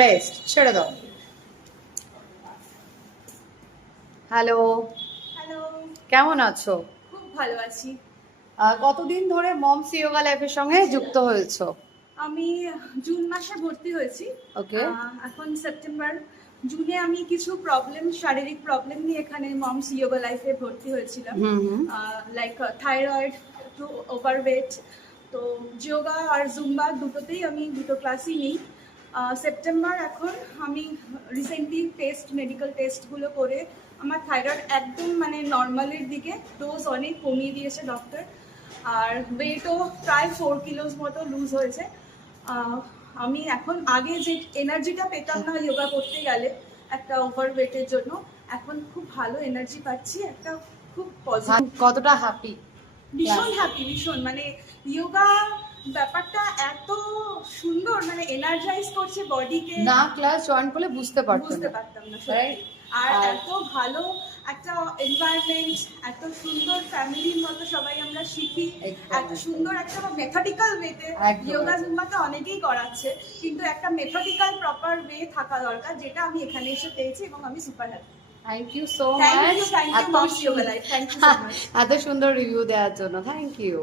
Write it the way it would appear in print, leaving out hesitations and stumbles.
Rest ছেড়ে দাও। Hello, hello. কেমন আছো? খুব ভালো আছি। কতদিন ধরে মমস ইয়োগা লাইফের সঙ্গে যুক্ত হয়েছো? আমি জুন মাসে ভর্তি হয়েছি। ওকে। এখন সেপ্টেম্বর। জুনে আমি কিছু শারীরিক প্রবলেম নিয়ে এখানে মমস ইয়োগা লাইফে ভর্তি হয়েছিলাম। হুম হুম। লাইক থাইরয়েড, একটু ওভারওয়েট। তো যোগা আর জুম্বা দুটোতেই আমি দুটো ক্লাসই নিই। সেপ্টেম্বর এখন আমি রিসেন্টলি মেডিকেল টেস্টগুলো করে আমার থাইরয়েড একদম মানে নর্মালের দিকে, ডোজ অনেক কমিয়ে দিয়েছে ডক্টর। আর ওয়েটও প্রায় 4 কিলোস মতো লুজ হয়েছে। আমি এখন আগে যে এনার্জিটা পেতাম না যোগা করতে গেলে একটা ওভার ওয়েটের জন্য, এখন খুব ভালো এনার্জি পাচ্ছি, একটা খুব পজিটিভ। কতটা হ্যাপি? ভীষণ হ্যাপি, ভীষণ মানে যোগা ব্যাপারটা এত সুন্দর, মানে এনার্জাইজ করছে বডিকে। না ক্লাস জয়েন করলে বুঝতে বুঝতে না। পারতাম না সত্যি। আর এত ভালো একটা এনভায়রনমেন্ট, এত সুন্দর ফ্যামিলির মতো সবাই আমরা শিখি, এত সুন্দর একটা মেথডিক্যাল ওয়েতে। যোগা জুম্বাতে অনেকেই করাচ্ছে, কিন্তু একটা মেথডিক্যাল প্রপার ওয়ে থাকা দরকার, যেটা আমি এখানে এসে পেয়েছি এবং আমি super happy. Thank you so thank much. You, thank you moms yoga life, thank you so much. এত সুন্দর রিভিউ দেওয়ার জন্য থ্যাংক ইউ।